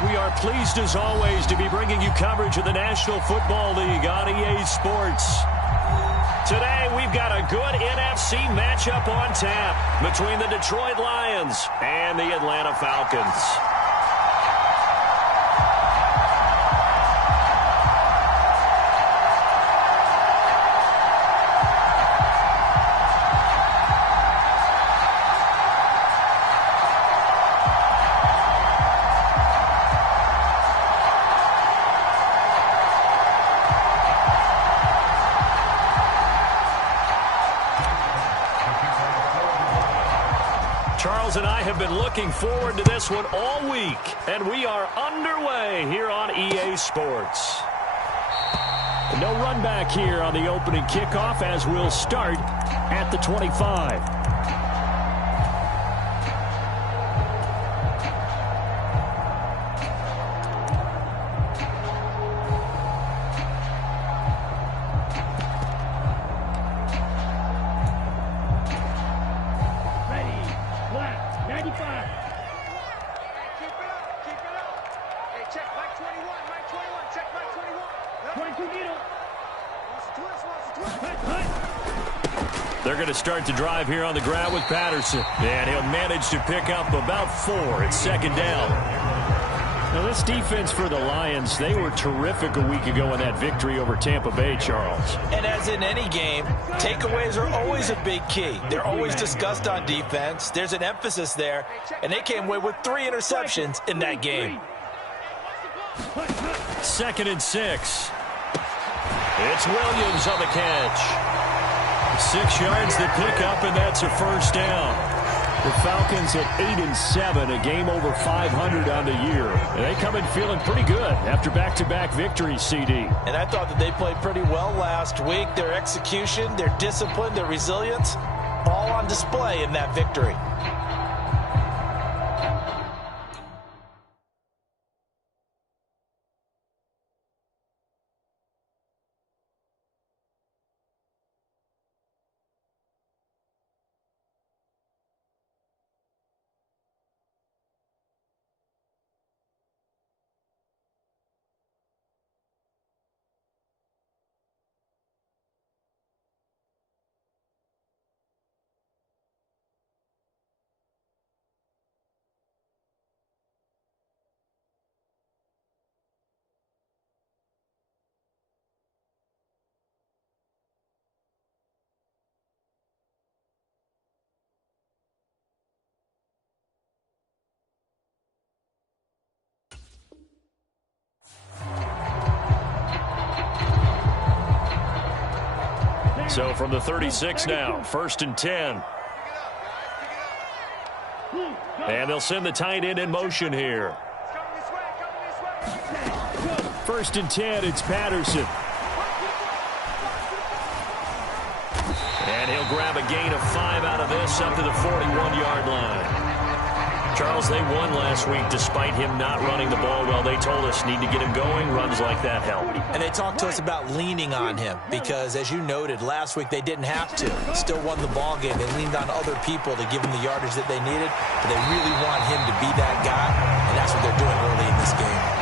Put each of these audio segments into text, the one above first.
We are pleased as always to be bringing you coverage of the National Football League on EA Sports. Today we've got a good NFC matchup on tap between the Detroit Lions and the Atlanta Falcons. Charles and I have been looking forward to this one all week, and we are underway here on EA Sports. No run back here on the opening kickoff as we'll start at the 25. They're going to start the drive here on the ground with Patterson. And he'll manage to pick up about 4. It's second down. Now, this defense for the Lions, they were terrific a week ago in that victory over Tampa Bay, Charles. And as in any game, takeaways are always a big key. They're always discussed on defense. There's an emphasis there, and they came away with 3 interceptions in that game. 2nd and 6. It's Williams on the catch. 6 yards to pick up, and that's a first down. The Falcons at 8-7, a game over 500 on the year. And they come in feeling pretty good after back-to-back victories, CD. And I thought that they played pretty well last week. Their execution, their discipline, their resilience, all on display in that victory. So from the 36 now, 1st and 10. And they'll send the tight end in motion here. 1st and 10, it's Patterson. And he'll grab a gain of 5 out of this up to the 41-yard line. Charles, they won last week despite him not running the ball well. They told us need to get him going. Runs like that help. And they talked to us about leaning on him because, as you noted, last week they didn't have to. Still won the ball game. They leaned on other people to give them the yardage that they needed, but they really want him to be that guy, and that's what they're doing early in this game.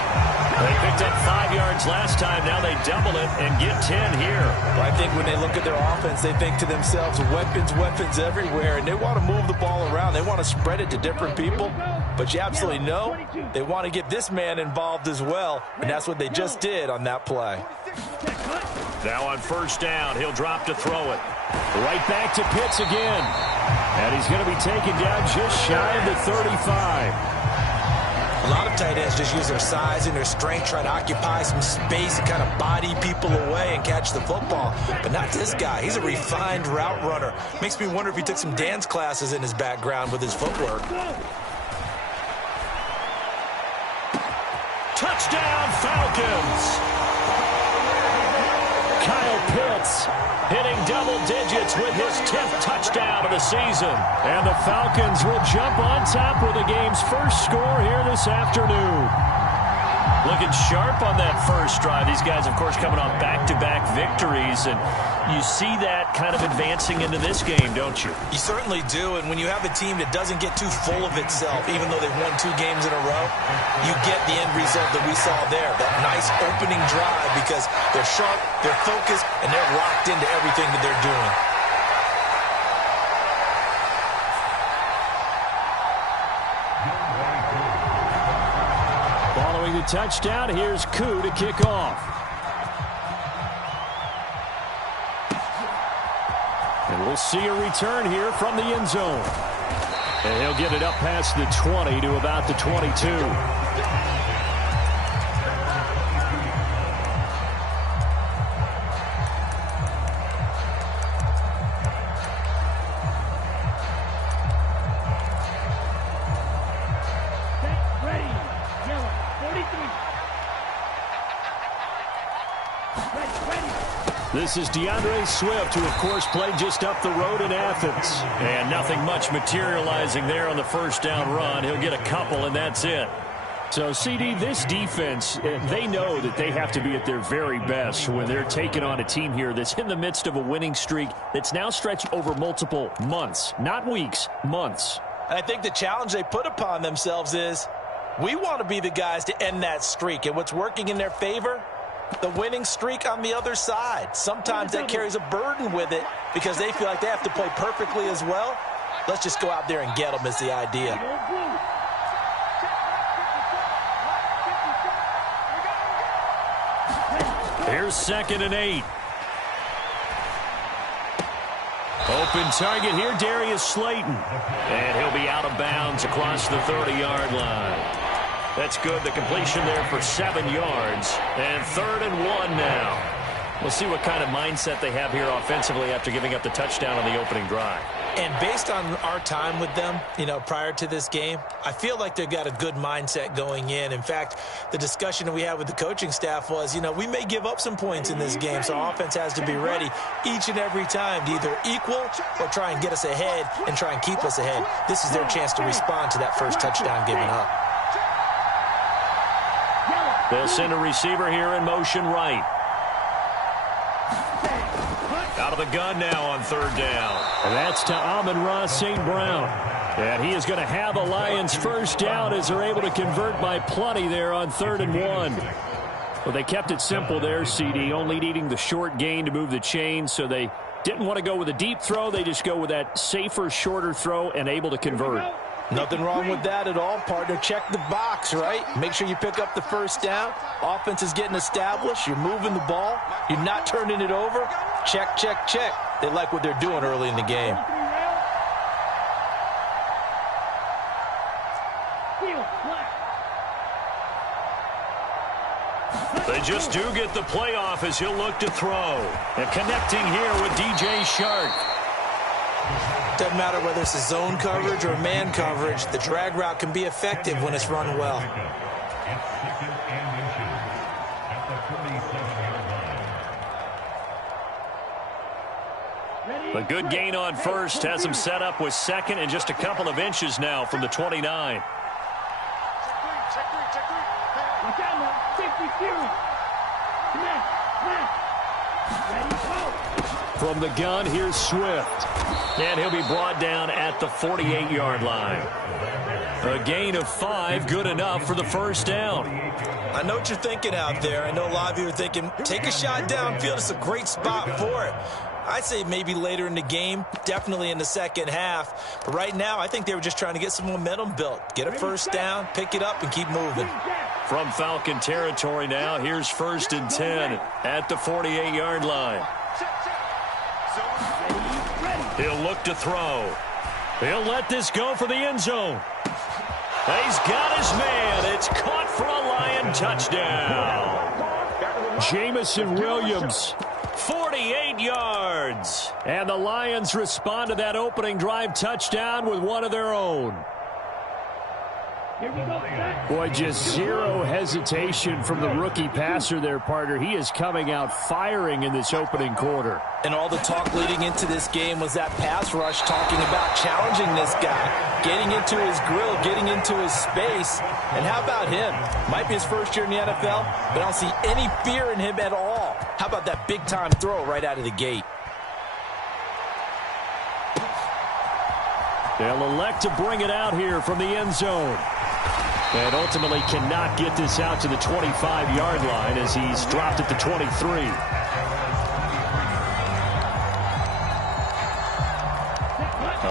They picked up 5 yards last time. Now they double it and get 10 here. Well, I think when they look at their offense, they think to themselves, weapons, weapons everywhere, and they want to move the ball around. They want to spread it to different people, but you absolutely know they want to get this man involved as well, and that's what they just did on that play. Now on 1st down, he'll drop to throw it. Right back to Pitts again. And he's going to be taken down just shy of the 35. A lot of tight ends just use their size and their strength, try to occupy some space and kind of body people away and catch the football. But not this guy. He's a refined route runner. Makes me wonder if he took some dance classes in his background with his footwork. Touchdown, Falcons! Kyle Pitts hitting double digits with his 10th touchdown of the season. And the Falcons will jump on top with the game's first score here this afternoon. Looking sharp on that first drive. These guys, of course, coming off back-to-back victories. And You see that kind of advancing into this game, don't you? You certainly do, and when you have a team that doesn't get too full of itself, even though they've won 2 games in a row, you get the end result that we saw there, that nice opening drive, because they're sharp, they're focused, and they're locked into everything that they're doing. Following the touchdown, here's Koo to kick off. And we'll see a return here from the end zone. And he'll get it up past the 20 to about the 22. This is DeAndre Swift, who, of course, played just up the road in Athens. And nothing much materializing there on the first down run. He'll get a couple, and that's it. So, CD, this defense, they know that they have to be at their very best when they're taking on a team here that's in the midst of a winning streak that's now stretched over multiple months. Not weeks, months. I think the challenge they put upon themselves is, we want to be the guys to end that streak. And what's working in their favor? The winning streak on the other side. Sometimes that carries a burden with it because they feel like they have to play perfectly as well. Let's just go out there and get them is the idea. Here's 2nd and 8. Open target here, Darius Slayton. And he'll be out of bounds across the 30-yard line. That's good. The completion there for 7 yards. And 3rd and 1 now. We'll see what kind of mindset they have here offensively after giving up the touchdown on the opening drive. And based on our time with them, prior to this game, I feel like they've got a good mindset going in. In fact, the discussion that we had with the coaching staff was, we may give up some points in this game, so our offense has to be ready each and every time to either equal or try and get us ahead and try and keep us ahead. This is their chance to respond to that first touchdown given up. They'll send a receiver here in motion right. Out of the gun now on 3rd down. And that's to Amon-Ra St. Brown. And he is going to have a Lions first down as they're able to convert by plenty there on 3rd and 1. Well, they kept it simple there, CD, only needing the short gain to move the chain, so they didn't want to go with a deep throw. They just go with that safer, shorter throw and able to convert. Nothing wrong with that at all, partner. Check the box, right? Make sure you pick up the first down. Offense is getting established. You're moving the ball. You're not turning it over. Check, check, check. They like what they're doing early in the game. They just do get the playoff as he'll look to throw. And connecting here with DJ Shark. Doesn't matter whether it's a zone coverage or man coverage, the drag route can be effective when it's run well. A good gain on first has him set up with 2nd and just a couple of inches now from the 29. From the gun, here's Swift. And he'll be brought down at the 48-yard line. A gain of 5, good enough for the first down. I know what you're thinking out there. I know a lot of you are thinking, take a shot downfield. It's a great spot for it. I'd say maybe later in the game, definitely in the second half. But right now, I think they were just trying to get some momentum built. Get a first down, pick it up, and keep moving. From Falcon territory now, here's 1st and 10 at the 48-yard line. He'll look to throw. He'll let this go for the end zone. He's got his man. It's caught for a Lion touchdown. Jamison Williams, 48 yards. And the Lions respond to that opening drive touchdown with one of their own. Boy, just zero hesitation from the rookie passer there, partner. He is coming out firing in this opening quarter. And all the talk leading into this game was that pass rush talking about challenging this guy, getting into his grill, getting into his space. And how about him? Might be his first year in the NFL, but I don't see any fear in him at all. How about that big-time throw right out of the gate? They'll elect to bring it out here from the end zone. And ultimately cannot get this out to the 25-yard line as he's dropped at the 23.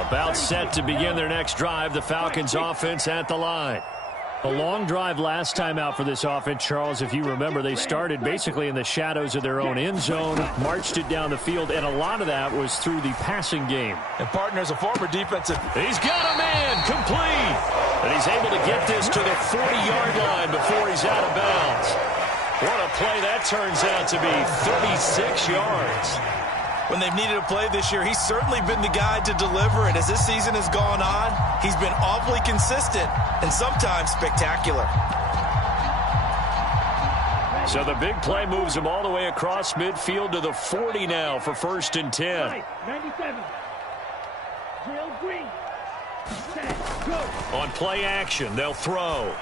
About set to begin their next drive, the Falcons offense at the line. A long drive last time out for this offense, Charles. If you remember, they started basically in the shadows of their own end zone, marched it down the field, and a lot of that was through the passing game. And partners, a former defensive. He's got a man complete. And he's able to get this to the 40-yard line before he's out of bounds. What a play that turns out to be, 36 yards. When they've needed a play this year, he's certainly been the guy to deliver. And as this season has gone on, he's been awfully consistent and sometimes spectacular. So the big play moves him all the way across midfield to the 40 now for 1st and 10. 97. Drill green. Set. Go. On play action, they'll throw.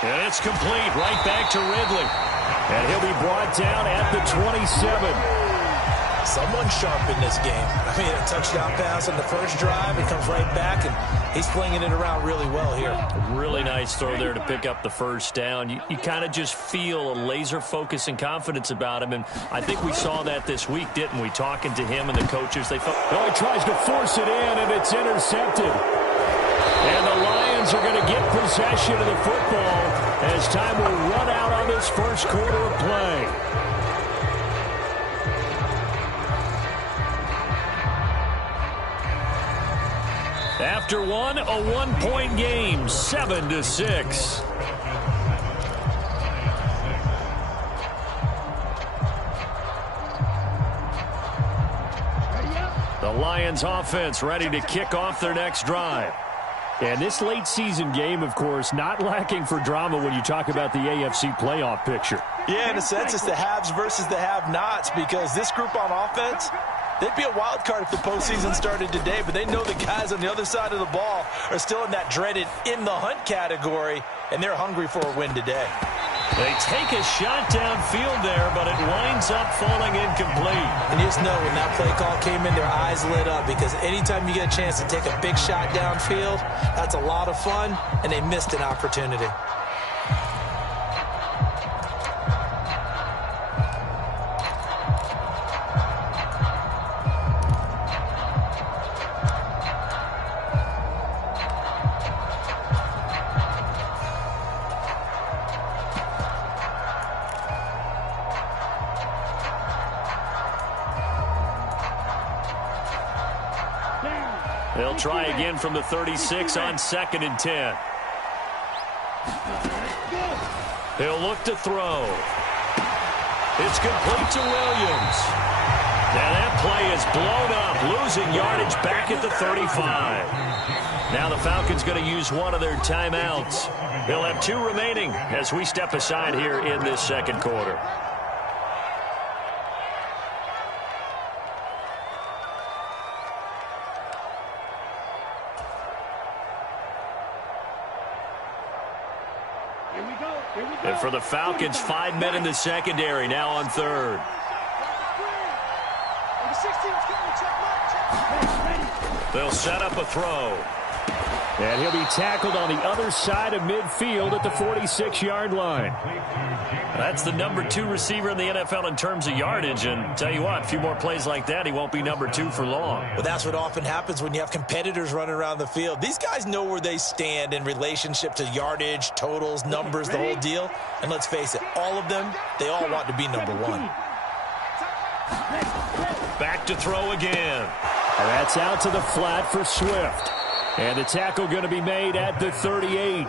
And it's complete right back to Ridley. And he'll be brought down at the 27. Someone sharp in this game. I mean, a touchdown pass on the first drive. It comes right back, and he's flinging it around really well here. Really nice throw there to pick up the first down. You kind of just feel a laser focus and confidence about him, and I think we saw that this week, didn't we? Talking to him and the coaches, they felt, oh, he tries to force it in, and it's intercepted. And the Lions are going to get possession of the football as time will run out on this first quarter of play. After one, a one-point game, 7-6. The Lions offense ready to kick off their next drive. And this late season game, of course, not lacking for drama when you talk about the AFC playoff picture. Yeah, in a sense, it's the haves versus the have-nots, because this group on offense, they'd be a wild card if the postseason started today, but they know the guys on the other side of the ball are still in that dreaded in-the-hunt category, and they're hungry for a win today. They take a shot downfield there, but it winds up falling incomplete. And you just know when that play call came in, their eyes lit up, because anytime you get a chance to take a big shot downfield, that's a lot of fun, and they missed an opportunity. They'll try again from the 36 on 2nd and 10. He'll look to throw. It's complete to Williams. Now that play is blown up, losing yardage back at the 35. Now the Falcons going to use one of their timeouts. They'll have 2 remaining as we step aside here in this second quarter. And for the Falcons, 5 men in the secondary now on 3rd. They'll set up a throw. And he'll be tackled on the other side of midfield at the 46-yard line. That's the number 2 receiver in the NFL in terms of yardage. And tell you what, a few more plays like that, he won't be number 2 for long. Well, that's what often happens when you have competitors running around the field. These guys know where they stand in relationship to yardage, totals, numbers, the whole deal. And let's face it, all of them, they all want to be number 1. Back to throw again. And that's out to the flat for Swift. And the tackle going to be made at the 38.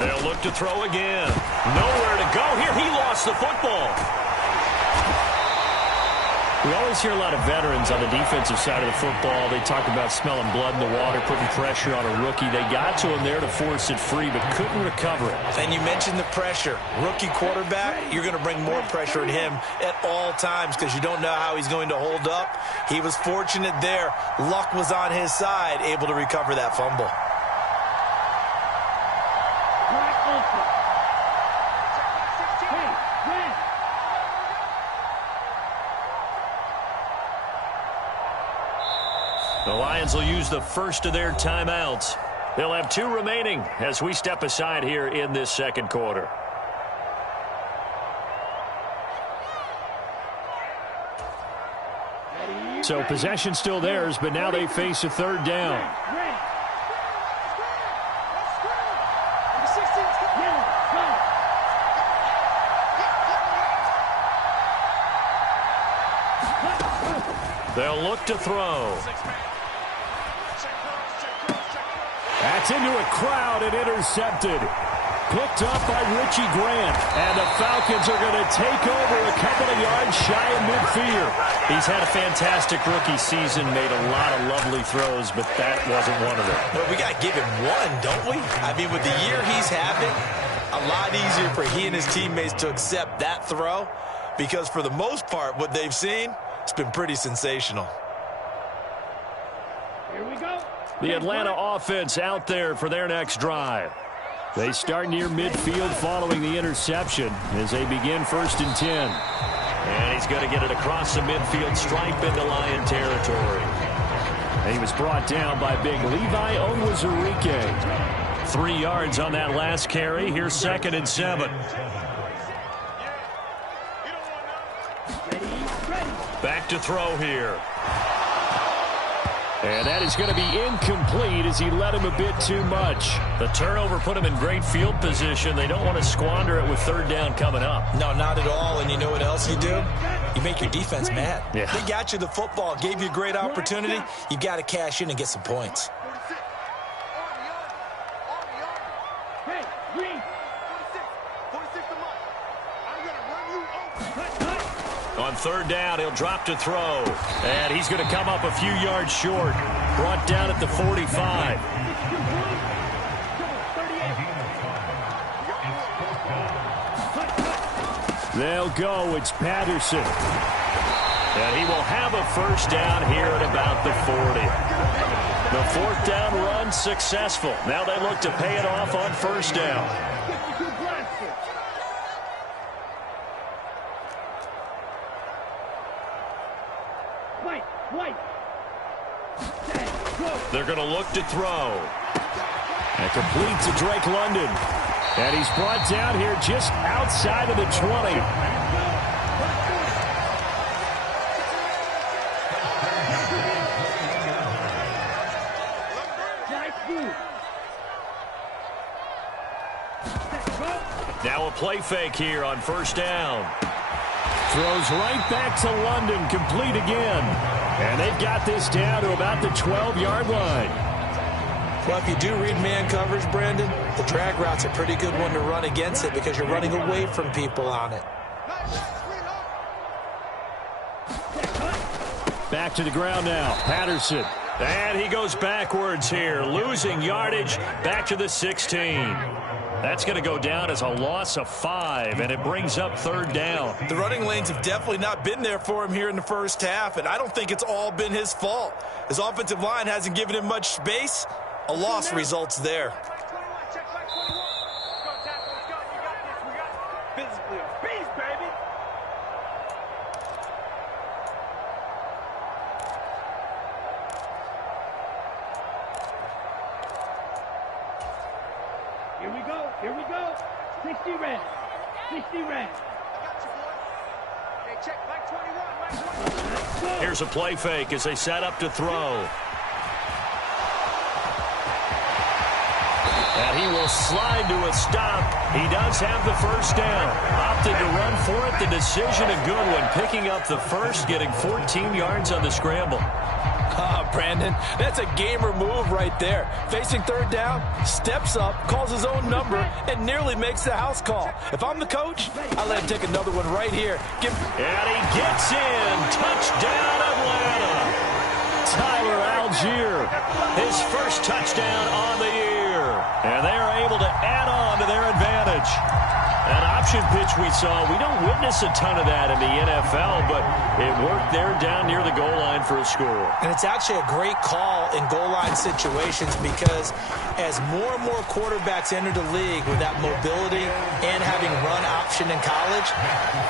They'll look to throw again. Nowhere to go here. He lost the football. We always hear a lot of veterans on the defensive side of the football. They talk about smelling blood in the water, putting pressure on a rookie. They got to him there to force it free, but couldn't recover it. And you mentioned the pressure. Rookie quarterback, you're going to bring more pressure at him at all times because you don't know how he's going to hold up. He was fortunate there. Luck was on his side, able to recover that fumble. The Lions will use the first of their timeouts. They'll have 2 remaining as we step aside here in this second quarter. So possession still theirs, but now they face a third down. They'll look to throw. That's into a crowd and intercepted. Picked up by Richie Grant. And the Falcons are going to take over a couple of yards shy of midfield. He's had a fantastic rookie season, made a lot of lovely throws, but that wasn't one of them. Well, we got to give him one, don't we? I mean, with the year he's having, a lot easier for he and his teammates to accept that throw because for the most part, what they've seen, it's been pretty sensational. Here we go. The Atlanta offense out there for their next drive. They start near midfield following the interception as they begin 1st and 10. And he's going to get it across the midfield stripe into Lion territory. And he was brought down by big Levi Onwuzurike. 3 yards on that last carry. Here's 2nd and 7. Back to throw here. And that is going to be incomplete as he led him a bit too much. The turnover put him in great field position. They don't want to squander it with 3rd down coming up. No, not at all. And you know what else you do? You make your defense mad. Yeah. They got you the football, gave you a great opportunity. You got to cash in and get some points. Hey, Green. On 3rd down, he'll drop to throw. And he's going to come up a few yards short. Brought down at the 45. They'll go. It's Patterson. And he will have a 1st down here at about the 40. The 4th down run successful. Now they look to pay it off on 1st down. They're going to look to throw. And complete to Drake London. And he's brought down here just outside of the 20. Now a play fake here on 1st down. Throws right back to London, complete again. And they've got this down to about the 12-yard line. Well, if you do read man coverage, Brandon, the drag route's a pretty good one to run against it because you're running away from people on it. Back to the ground now, Patterson. And he goes backwards here, losing yardage back to the 16. That's going to go down as a loss of 5, and it brings up 3rd down. The running lanes have definitely not been there for him here in the 1st half, and I don't think it's all been his fault. His offensive line hasn't given him much space. A loss results there. Here we go. Here we go. 60 red. 60 red. Okay, check. Back 21. Here's a play fake as they set up to throw. And he will slide to a stop. He does have the 1st down. Opted to run for it. The decision a good one. Picking up the 1st, getting 14 yards on the scramble. Brandon, that's a gamer move right there. Facing third down, steps up, calls his own number, and nearly makes the house call. If I'm the coach, I let him take another one right here. And he gets in. Touchdown, Atlanta. Tyler Algier, his first touchdown on the year. And they are able to add on to their advantage. That option pitch we saw, we don't witness a ton of that in the NFL, but it worked there down near the goal line for a score. And it's actually a great call in goal line situations because as more and more quarterbacks enter the league with that mobility and having run option in college,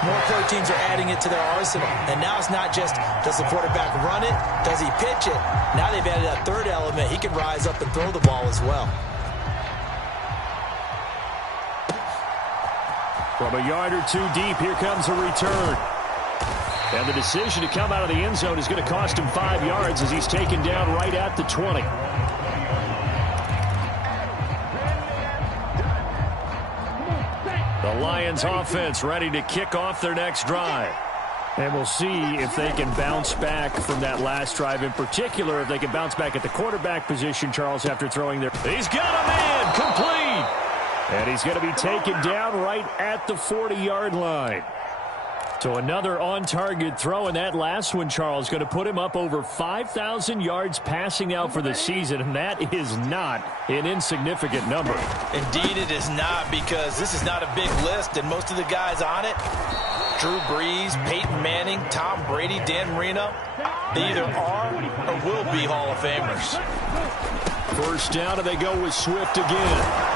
more pro teams are adding it to their arsenal. And now it's not just, does the quarterback run it? Does he pitch it? Now they've added that third element. He can rise up and throw the ball as well. From a yard or two deep, here comes a return. And the decision to come out of the end zone is going to cost him 5 yards as he's taken down right at the 20. The Lions offense ready to kick off their next drive. And we'll see if they can bounce back from that last drive, in particular, if they can bounce back at the quarterback position, Charles, after throwing their... He's got a man, complete! And he's going to be taken down right at the 40-yard line. So another on-target throw, and that last one, Charles, going to put him up over 5,000 yards passing out for the season, and that is not an insignificant number. Indeed it is not, because this is not a big list, and most of the guys on it, Drew Brees, Peyton Manning, Tom Brady, Dan Marino, they either are or will be Hall of Famers. First down, and they go with Swift again.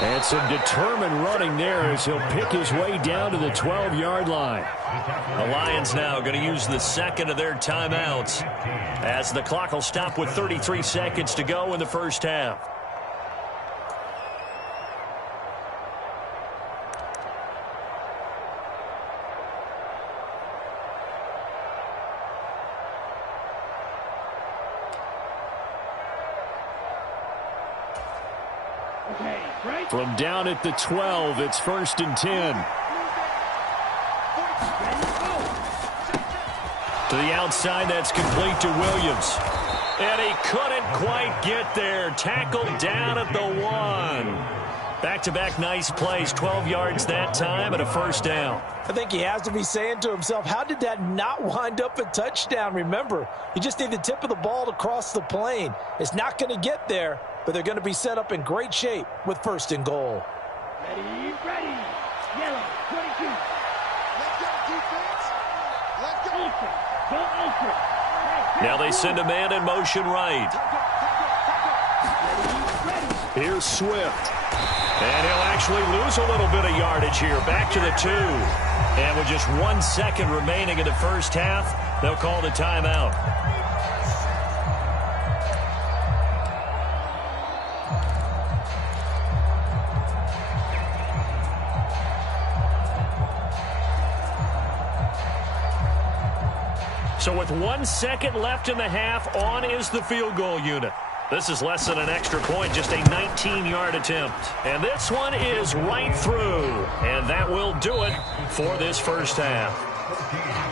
And some determined running there as he'll pick his way down to the 12-yard line. The Lions now going to use the second of their timeouts as the clock will stop with 33 seconds to go in the first half. From down at the 12, it's 1st and 10. To the outside, that's complete to Williams. And he couldn't quite get there. Tackled down at the 1. Back-to-back nice plays, 12 yards that time and a first down. I think he has to be saying to himself, how did that not wind up a touchdown? Remember, you just need the tip of the ball to cross the plane. It's not going to get there, but they're going to be set up in great shape with 1st and goal. Ready, ready. Yellow, 22. Let's go, defense. Let's go. Ultra, go ultra. Now they send a man in motion right. Here's Swift. And he'll actually lose a little bit of yardage here. Back to the 2. And with just 1 second remaining in the first half, they'll call the timeout. So with 1 second left in the half, on is the field goal unit. This is less than an extra point, just a 19-yard attempt. And this one is right through. And that will do it for this first half.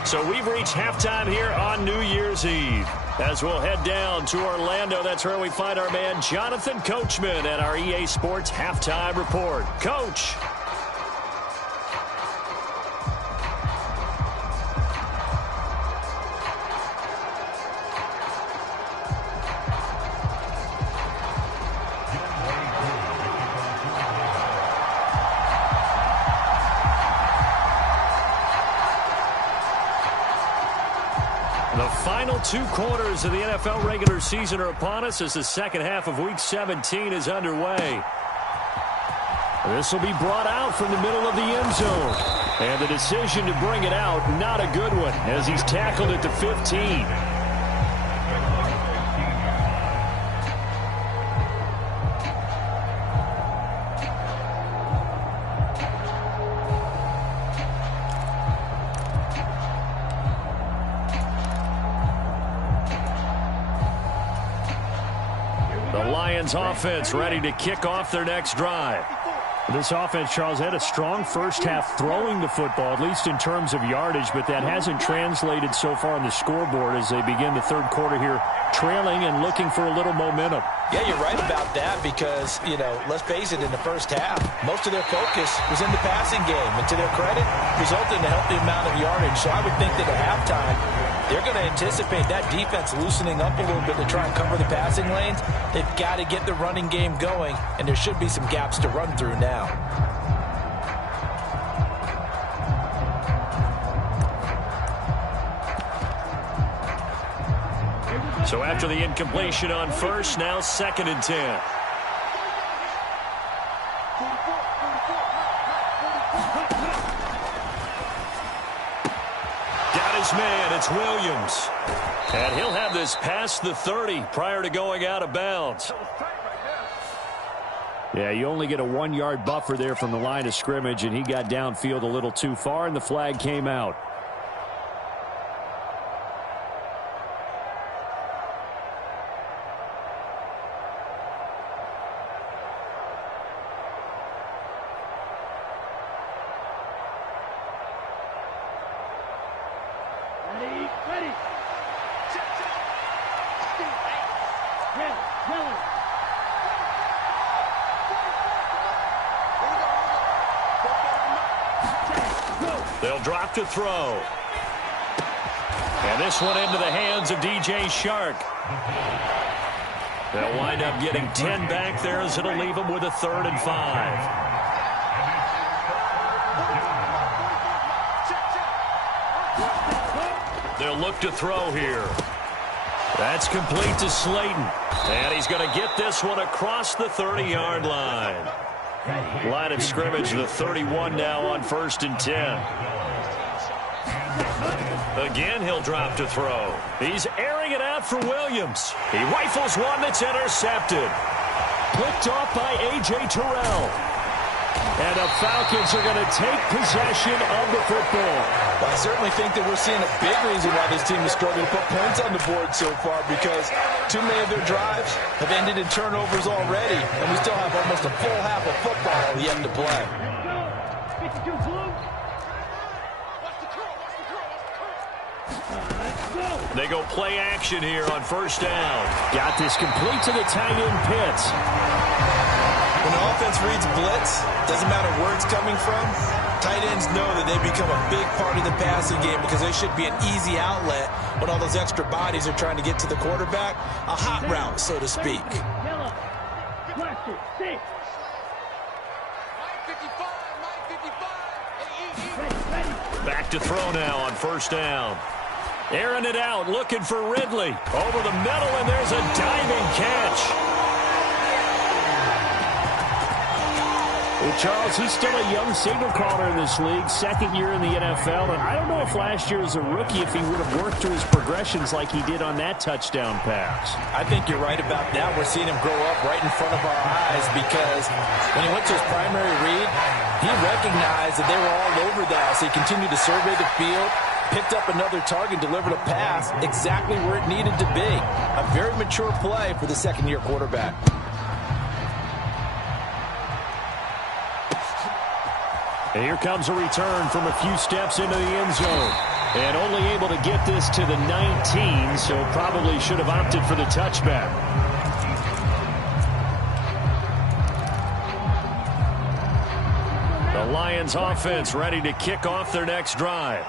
So we've reached halftime here on New Year's Eve. As we'll head down to Orlando, that's where we find our man Jonathan Coachman at our EA Sports Halftime Report. Coach. The final 2 quarters of the NFL regular season are upon us as the second half of Week 17 is underway. This will be brought out from the middle of the end zone. And the decision to bring it out, not a good one, as he's tackled at the 15. Offense ready to kick off their next drive. This offense, Charles, had a strong first half throwing the football, at least in terms of yardage, but that hasn't translated so far on the scoreboard as they begin the third quarter here, trailing and looking for a little momentum. Yeah, you're right about that because, let's face it, in the first half, most of their focus was in the passing game. And to their credit, resulted in a healthy amount of yardage. So I would think that at halftime, they're going to anticipate that defense loosening up a little bit to try and cover the passing lanes. They've got to get the running game going, and there should be some gaps to run through now. So after the incompletion on first, now 2nd and 10. Got his man, it's Williams. And he'll have this past the 30 prior to going out of bounds. Yeah, you only get a 1-yard buffer there from the line of scrimmage, and he got downfield a little too far, and the flag came out. They'll drop to throw. And this one into the hands of DJ Shark. They'll wind up getting 10 back there as it'll leave them with a 3rd and 5. They'll look to throw here. That's complete to Slayton. And he's going to get this one across the 30-yard line. Line of scrimmage, the 31 now on 1st and 10. Again, he'll drop to throw. He's airing it out for Williams. He rifles one that's intercepted. Picked off by A.J. Terrell. And the Falcons are going to take possession of the football. Well, I certainly think that we're seeing a big reason why this team is struggling to put points on the board so far, because too many of their drives have ended in turnovers already, and we still have almost a full half of football yet to play. They go play action here on 1st down. Got this complete to the tight end Pitts. When the offense reads blitz, doesn't matter where it's coming from, tight ends know that they become a big part of the passing game because they should be an easy outlet when all those extra bodies are trying to get to the quarterback. A hot route, so to speak. Back to throw now on 1st down. Airing it out, looking for Ridley. Over the middle, and there's a diving catch. Well, Charles, he's still a young signal caller in this league, 2nd year in the NFL, and I don't know if last year as a rookie if he would have worked through his progressions like he did on that touchdown pass. I think you're right about that. We're seeing him grow up right in front of our eyes because when he went to his primary read, he recognized that they were all over that, so he continued to survey the field, picked up another target, delivered a pass exactly where it needed to be. A very mature play for the 2nd-year quarterback. And here comes a return from a few steps into the end zone. And only able to get this to the 19, so probably should have opted for the touchback. The Lions offense ready to kick off their next drive.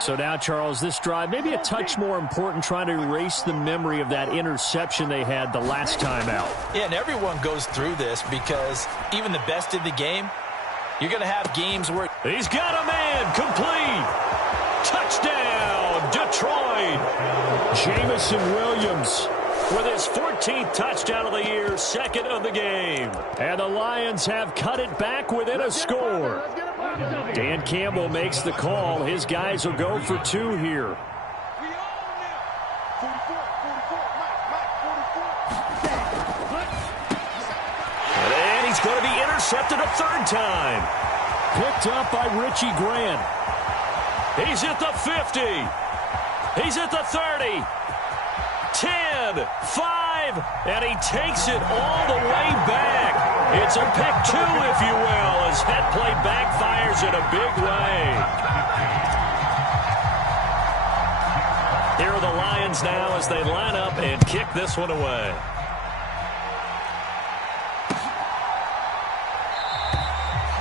So now, Charles, this drive maybe a touch more important, trying to erase the memory of that interception they had the last time out. Yeah, and everyone goes through this because even the best in the game, you're going to have games where... He's got a man, complete. Touchdown, Detroit. Jamison Williams with his 14th touchdown of the year, 2nd of the game. And the Lions have cut it back within a score. Dan Campbell makes the call. His guys will go for 2 here. And he's going to be intercepted a 3rd time. Picked up by Richie Grant. He's at the 50. He's at the 30. 10, 5, and he takes it all the way back. It's a pick two, if you will, as that play backfires in a big way. Here are the Lions now as they line up and kick this one away.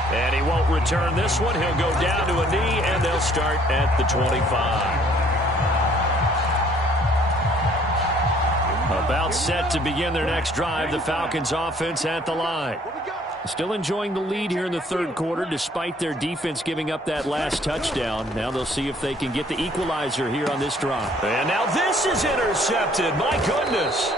And he won't return this one. He'll go down to a knee, and they'll start at the 25. About set to begin their next drive, the Falcons offense at the line. Still enjoying the lead here in the third quarter despite their defense giving up that last touchdown. Now they'll see if they can get the equalizer here on this drive. And now this is intercepted. My goodness.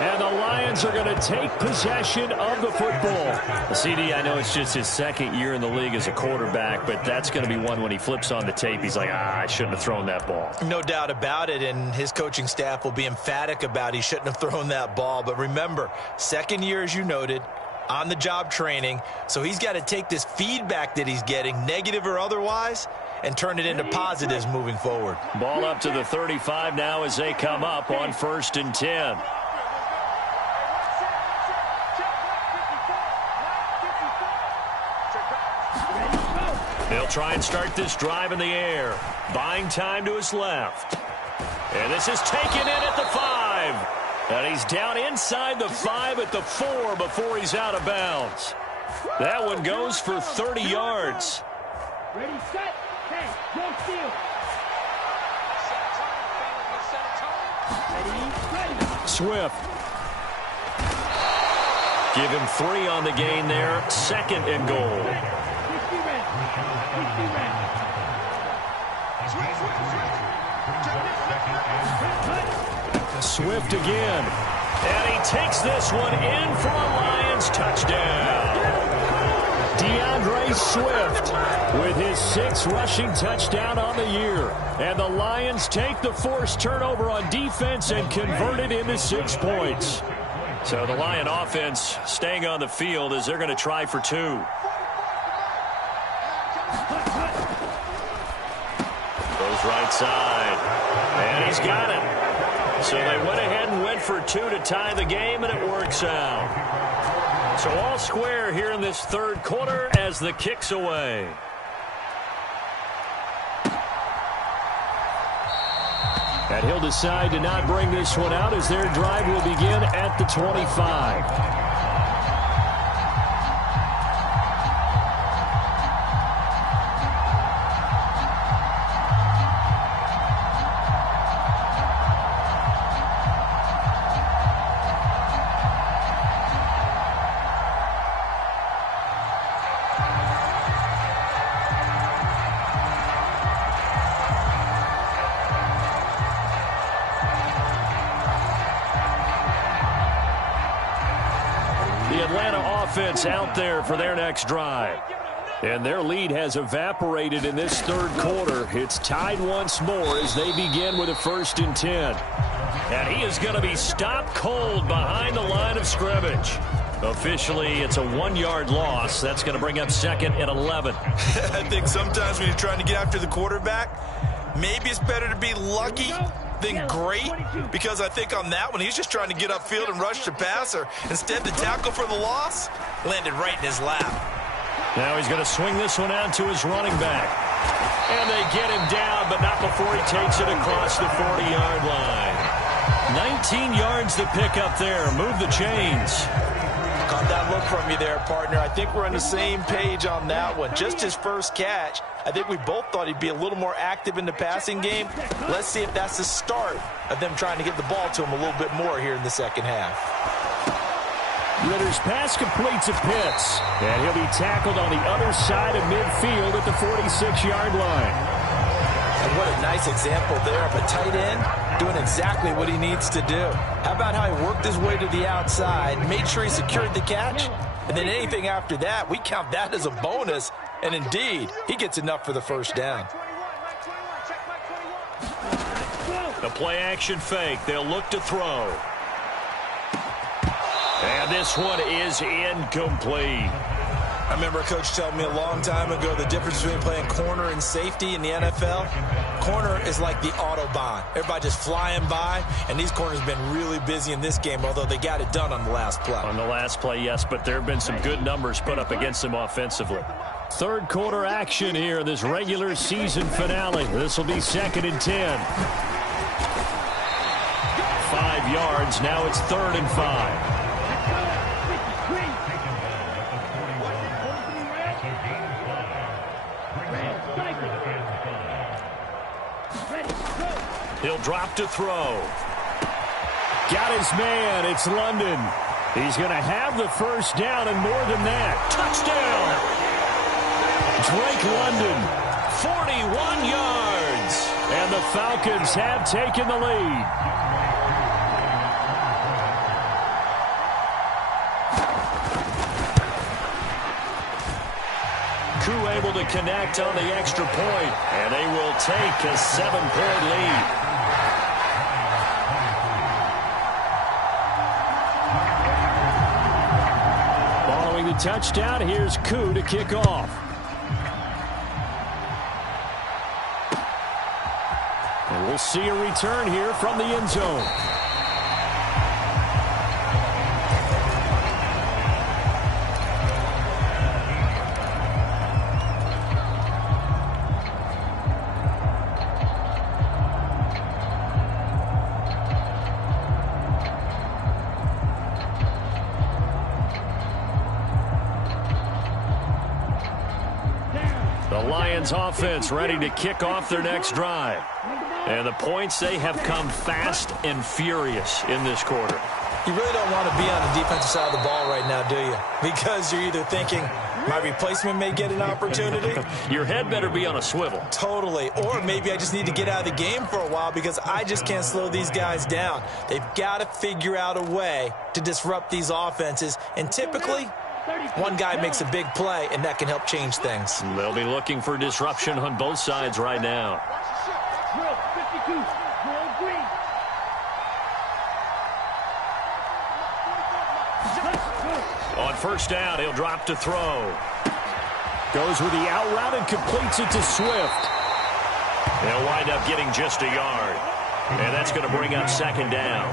And the Lions are going to take possession of the football. CD, I know it's just his second year in the league as a quarterback, but that's going to be one when he flips on the tape. He's like, I shouldn't have thrown that ball. No doubt about it, and his coaching staff will be emphatic about he shouldn't have thrown that ball. But remember, second year, as you noted, on-the-job training, so he's got to take this feedback that he's getting, negative or otherwise, and turn it into positives moving forward. Ball up to the 35 now as they come up on 1st and 10. They'll try and start this drive in the air. Buying time to his left. And this is taken in at the 5. And he's down inside the 5 at the 4 before he's out of bounds. That one goes for 30 yards. Ready, set, hey, no steal. Ready. Swift. Give him 3 on the gain there. 2nd and goal. Swift again. And he takes this one in for a Lions touchdown. DeAndre Swift with his 6th rushing touchdown on the year. And the Lions take the forced turnover on defense and convert it into 6 points. So the Lion offense staying on the field as they're going to try for 2. Goes right side. And he's got it. So they went ahead and went for 2 to tie the game, and it works out. So all square here in this third quarter as the kick's away. And he'll decide to not bring this one out as their drive will begin at the 25. Out there for their next drive. And their lead has evaporated in this third quarter. It's tied once more as they begin with a 1st and 10. And he is going to be stopped cold behind the line of scrimmage. Officially, it's a 1-yard loss. That's going to bring up 2nd and 11. I think sometimes when you're trying to get after the quarterback, maybe it's better to be lucky than great, because I think on that one, he's just trying to get upfield and rush the passer. Instead, the tackle for the loss landed right in his lap. Now he's going to swing this one out to his running back. And they get him down, but not before he takes it across the 40-yard line. 19 yards to pick up there. Move the chains. Caught that look from you there, partner. I think we're on the same page on that one. Just his first catch. I think we both thought he'd be a little more active in the passing game. Let's see if that's the start of them trying to get the ball to him a little bit more here in the second half. Ritter's pass completes at Pitts. And he'll be tackled on the other side of midfield at the 46-yard line. And what a nice example there of a tight end doing exactly what he needs to do. How about how he worked his way to the outside, made sure he secured the catch, and then anything after that, we count that as a bonus. And indeed, he gets enough for the first down. The play-action fake. They'll look to throw. And this one is incomplete. I remember a coach telling me a long time ago the difference between playing corner and safety in the NFL. Corner is like the Autobahn. Everybody just flying by, and these corners have been really busy in this game, although they got it done on the last play. On the last play, yes, but there have been some good numbers put up against them offensively. Third quarter action here in this regular season finale. This will be 2nd and 10. 5 yards. Now it's 3rd and 5. He'll drop to throw. Got his man. It's London. He's going to have the first down and more than that. Touchdown. Drake London, 41 yards. And the Falcons have taken the lead. Crew able to connect on the extra point, and they will take a 7-point lead. Following the touchdown, here's Koo to kick off. And we'll see a return here from the end zone. Offense ready to kick off their next drive. And the points, they have come fast and furious in this quarter. You really don't want to be on the defensive side of the ball right now, do you? Because you're either thinking, my replacement may get an opportunity. Your head better be on a swivel. Totally. Or maybe I just need to get out of the game for a while because I just can't slow these guys down. They've got to figure out a way to disrupt these offenses. And typically, one guy makes a big play, and that can help change things. They'll be looking for disruption on both sides right now. Drill 52, drill green. On first down, he'll drop to throw. Goes with the out route and completes it to Swift. They'll wind up getting just a yard. And that's going to bring up 2nd down.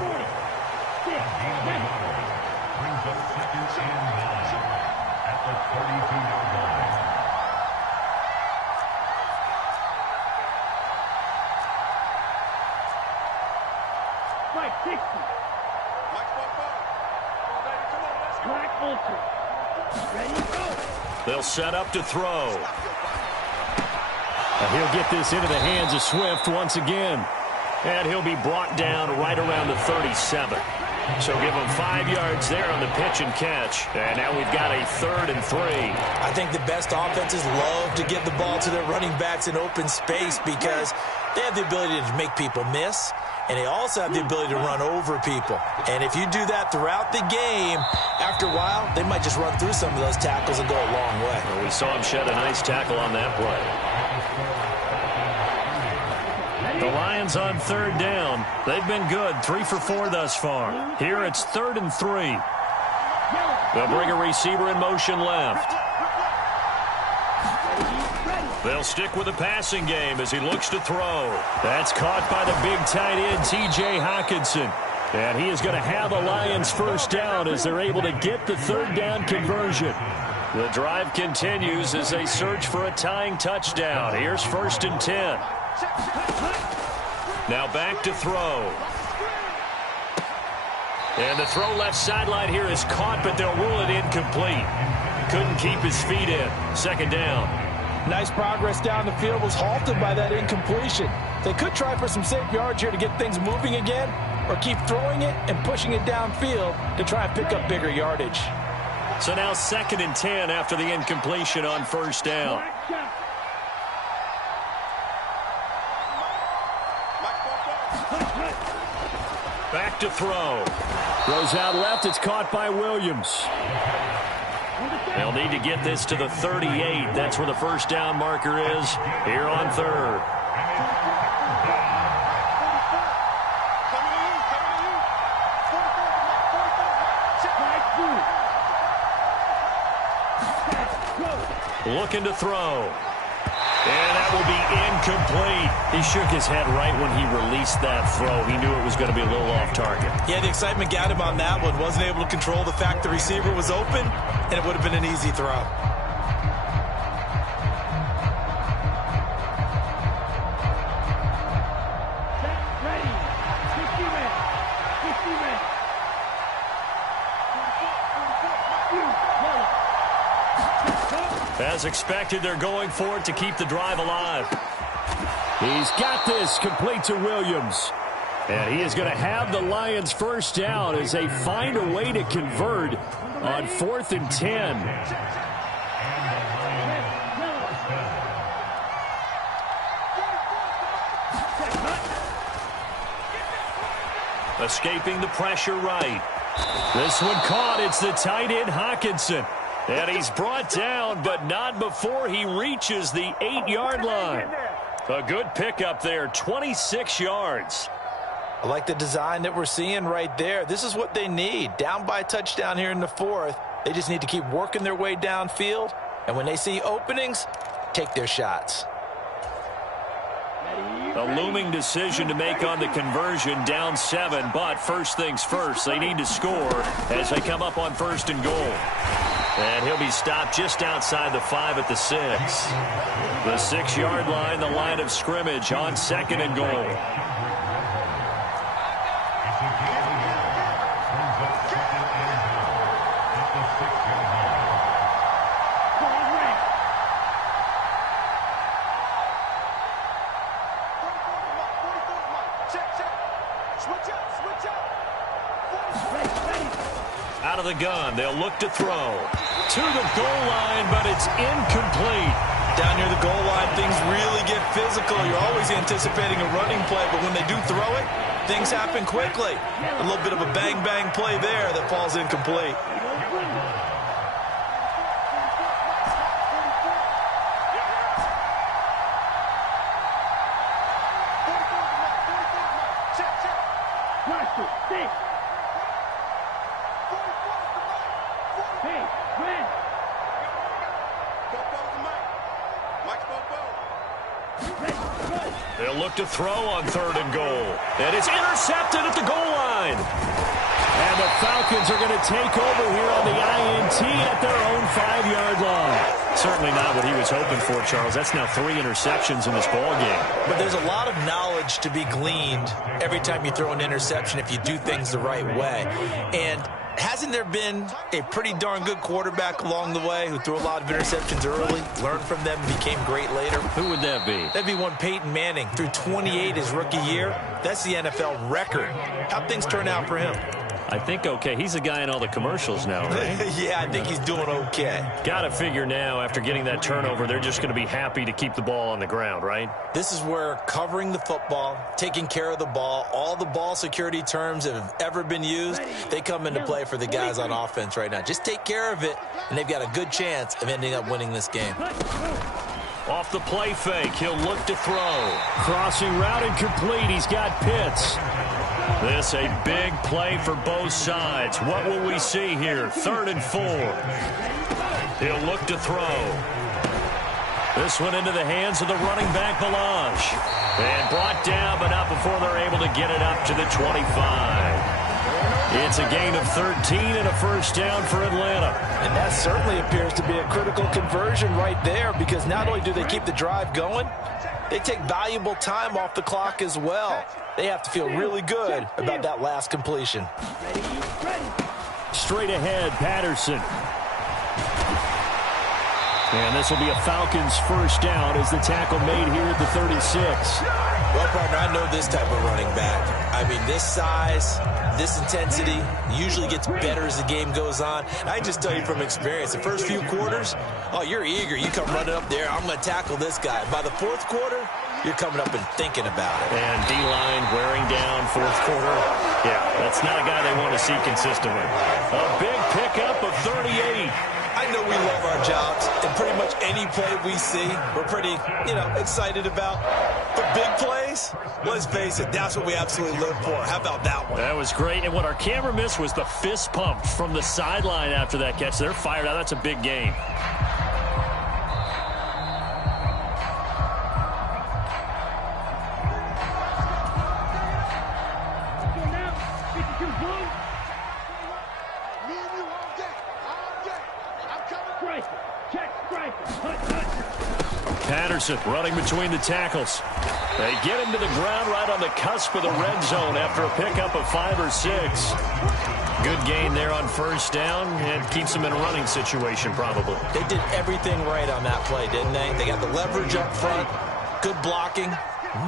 They'll set up to throw. He'll get this into the hands of Swift once again. And he'll be brought down right around the 37. So give him 5 yards there on the pitch and catch. And now we've got a 3rd and 3. I think the best offenses love to give the ball to their running backs in open space because they have the ability to make people miss. And they also have the ability to run over people. And if you do that throughout the game, after a while, they might just run through some of those tackles and go a long way. Well, we saw him shed a nice tackle on that play. The Lions on 3rd down. They've been good, 3 for 4 thus far. Here it's 3rd and 3. They'll bring a receiver in motion left. They'll stick with the passing game as he looks to throw. That's caught by the big tight end, T.J. Hockenson. And he is going to have the Lions first down as they're able to get the 3rd down conversion. The drive continues as they search for a tying touchdown. Here's 1st and 10. Now back to throw. And the throw left sideline here is caught, but they'll rule it incomplete. Couldn't keep his feet in. 2nd down. Nice progress down the field was halted by that incompletion. They could try for some safe yards here to get things moving again, or keep throwing it and pushing it downfield to try and pick up bigger yardage. So now 2nd and 10 after the incompletion on 1st down. Back to throw. Throws out left. It's caught by Williams. They'll need to get this to the 38. That's where the first down marker is here on 3rd. looking to throw. And that will be incomplete. He shook his head right when he released that throw. He knew it was going to be a little off target. Yeah, the excitement got him on that one. Wasn't able to control the fact the receiver was open, and it would have been an easy throw. As expected, they're going for it to keep the drive alive. He's got this, complete to Williams. And he is going to have the Lions first down as they find a way to convert on 4th and 10. Escaping the pressure right. This one caught. It's the tight end Hockenson. And he's brought down, but not before he reaches the 8-yard line. A good pickup there, 26 yards. I like the design that we're seeing right there. This is what they need. Down by a touchdown here in the 4th. They just need to keep working their way downfield. And when they see openings, take their shots. A looming decision to make on the conversion, down 7. But first things first, they need to score as they come up on 1st and goal. And he'll be stopped just outside the 5 at the 6. The 6-yard line, the line of scrimmage on 2nd and goal. Out of the gun, they'll look to throw. To the goal line, but it's incomplete. Down near the goal line, things really get physical. You're always anticipating a running play, but when they do throw it, things happen quickly. A little bit of a bang-bang play there that falls incomplete. They'll look to throw on 3rd and goal. And it's intercepted at the goal line. And the Falcons are going to take over here on the INT at their own 5-yard line. Certainly not what he was hoping for, Charles. That's now 3 interceptions in this ballgame. But there's a lot of knowledge to be gleaned every time you throw an interception if you do things the right way. And hasn't there been a pretty darn good quarterback along the way who threw a lot of interceptions early, learned from them, became great later? Who would that be? That'd be one Peyton Manning. Threw 28 his rookie year. That's the NFL record. How'd things turn out for him? I think okay. He's a guy in all the commercials now, right? Yeah, I think he's doing okay. Got to figure now, after getting that turnover, they're just going to be happy to keep the ball on the ground, right? This is where covering the football, taking care of the ball, all the ball security terms that have ever been used, they come into play for the guys on offense right now. Just take care of it, and they've got a good chance of ending up winning this game. Off the play fake, he'll look to throw. Crossing route incomplete, he's got Pitts. This a big play for both sides. What will we see here? 3rd and 4. He'll look to throw. This one into the hands of the running back, Balaj. And brought down, but not before they're able to get it up to the 25. It's a gain of 13 and a first down for Atlanta. And that certainly appears to be a critical conversion right there, because not only do they keep the drive going, they take valuable time off the clock as well. They have to feel really good about that last completion. Straight ahead, Patterson. And this will be a Falcons first down as the tackle made here at the 36. Well, partner, I know this type of running back. I mean, this size, this intensity usually gets better as the game goes on. I just tell you from experience, the first few quarters, oh, you're eager. You come running up there, I'm going to tackle this guy. By the 4th quarter, you're coming up and thinking about it. And D-line wearing down 4th quarter. Yeah, that's not a guy they want to see consistently. A big pickup of 38. I know we love our jobs, and pretty much any play we see, we're pretty, excited about. But big plays, let's face it, that's what we absolutely live for. How about that one? That was great. And what our camera missed was the fist pump from the sideline after that catch. They're fired out. That's a big game. Patterson running between the tackles. They get him to the ground right on the cusp of the red zone after a pickup of 5 or 6. Good gain there on first down and keeps them in a running situation probably. They did everything right on that play, didn't they? They got the leverage up front, good blocking,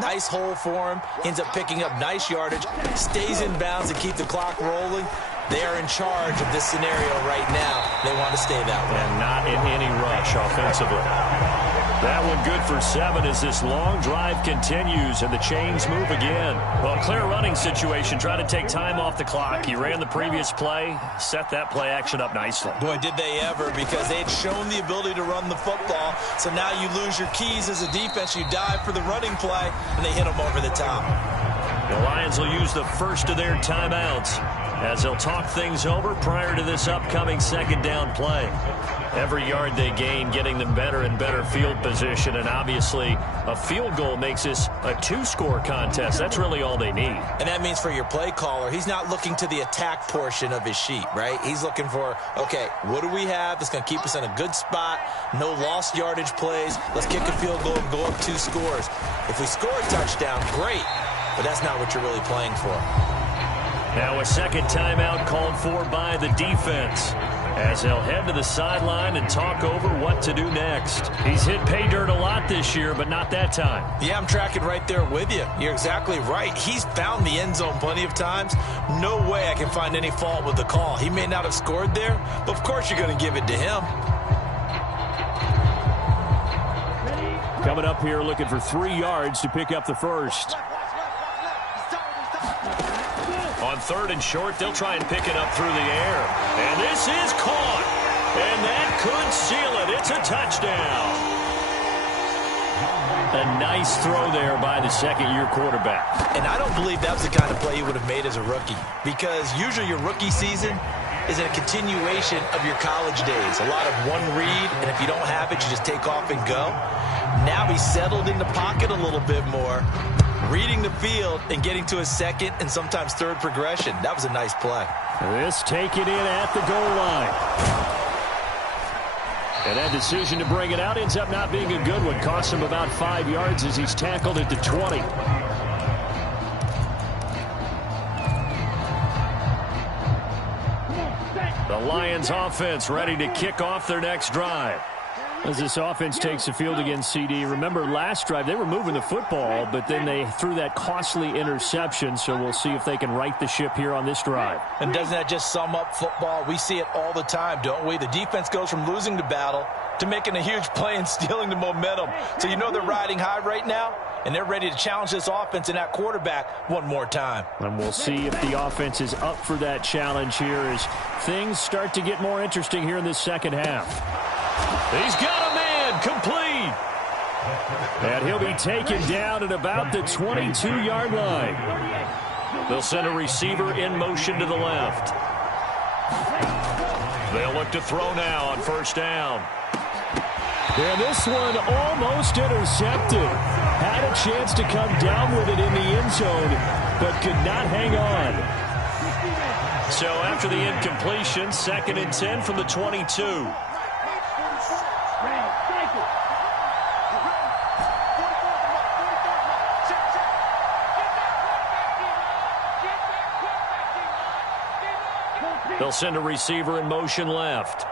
nice hole for him, ends up picking up nice yardage, stays in bounds to keep the clock rolling. They are in charge of this scenario right now. They want to stay that way. And not in any rush offensively. That one good for 7 as this long drive continues and the chains move again. Well, clear running situation. Try to take time off the clock. He ran the previous play, set that play action up nicely. Boy, did they ever, because they had shown the ability to run the football. So now you lose your keys as a defense. You dive for the running play, and they hit them over the top. The Lions will use the first of their timeouts as they'll talk things over prior to this upcoming second down play. Every yard they gain getting them better and better field position, and obviously a field goal makes this a 2-score contest. That's really all they need. And that means for your play caller, he's not looking to the attack portion of his sheet, right? He's looking for, okay, what do we have that's going to keep us in a good spot? No lost yardage plays. Let's kick a field goal and go up 2 scores. If we score a touchdown, great, but that's not what you're really playing for. Now a second timeout called for by the defense as they'll head to the sideline and talk over what to do next. He's hit pay dirt a lot this year, but not that time. Yeah, I'm tracking right there with you. You're exactly right. He's found the end zone plenty of times. No way I can find any fault with the call. He may not have scored there, but of course you're going to give it to him. Coming up here looking for 3 yards to pick up the first. On 3rd and short, they'll try and pick it up through the air. And this is caught. And that could seal it. It's a touchdown. A nice throw there by the second-year quarterback. And I don't believe that was the kind of play he would have made as a rookie, because usually your rookie season is a continuation of your college days. A lot of one read, and if you don't have it, you just take off and go. Now he's settled in the pocket a little bit more, reading the field and getting to a second and sometimes third progression. That was a nice play. This taken in at the goal line. And that decision to bring it out ends up not being a good one. Costs him about 5 yards as he's tackled at the 20. The Lions offense ready to kick off their next drive. As this offense takes the field against CD, remember last drive they were moving the football, but then they threw that costly interception, so we'll see if they can right the ship here on this drive. And doesn't that just sum up football? We see it all the time, don't we? The defense goes from losing the battle to making a huge play and stealing the momentum. So you know they're riding high right now, and they're ready to challenge this offense and that quarterback one more time. And we'll see if the offense is up for that challenge here as things start to get more interesting here in this second half. He's got a man, complete. And he'll be taken down at about the 22-yard line. They'll send a receiver in motion to the left. They'll look to throw now on first down. And this one almost intercepted. Had a chance to come down with it in the end zone, but could not hang on. So after the incompletion, 2nd and 10 from the 22. They'll send a receiver in motion left.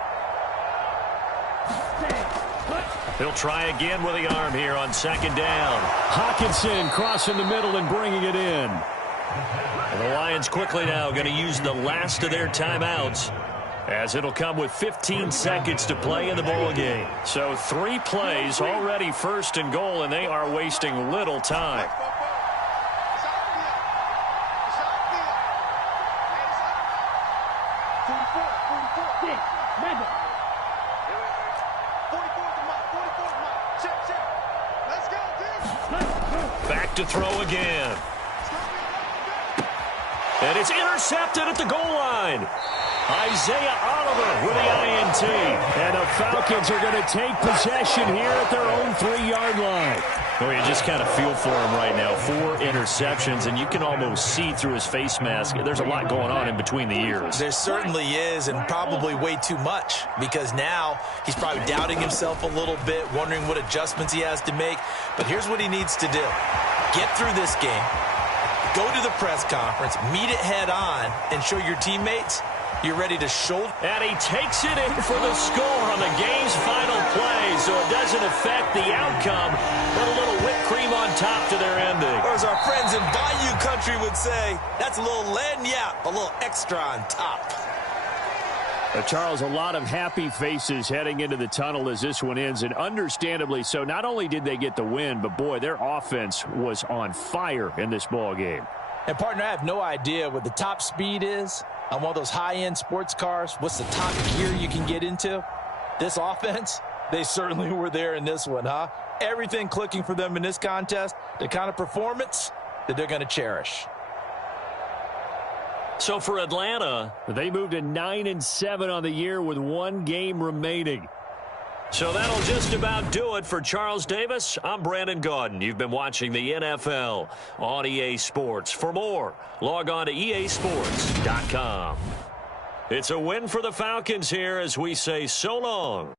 He'll try again with the arm here on 2nd down. Hawkinson crossing the middle and bringing it in. And the Lions quickly now going to use the last of their timeouts, as it'll come with 15 seconds to play in the ball game. So 3 plays already 1st and goal, and they are wasting little time. Back to throw again. And it's intercepted at the goal line. Isaiah Oliver with the INT. And the Falcons are going to take possession here at their own 3-yard line. Oh, you just kind of feel for him right now. 4 interceptions, and you can almost see through his face mask. There's a lot going on in between the ears. There certainly is, and probably way too much, because now he's probably doubting himself a little bit, wondering what adjustments he has to make. But here's what he needs to do. Get through this game, go to the press conference, meet it head on, and show your teammates you're ready to shoulder. And he takes it in for the score on the game's final play, so it doesn't affect the outcome, but a little whipped cream on top to their ending. Or as our friends in Bayou country would say, that's a little lagniappe, a little extra on top. Charles, a lot of happy faces heading into the tunnel as this one ends, and understandably so. Not only did they get the win, but boy, their offense was on fire in this ball game. And partner, I have no idea what the top speed is on one of those high-end sports cars. What's the top gear you can get into? This offense, they certainly were there in this one, huh? Everything clicking for them in this contest, the kind of performance that they're going to cherish. So for Atlanta, they moved to 9-7 on the year with 1 game remaining. So that'll just about do it for Charles Davis. I'm Brandon Gaudin. You've been watching the NFL on EA Sports. For more, log on to easports.com. It's a win for the Falcons here as we say so long.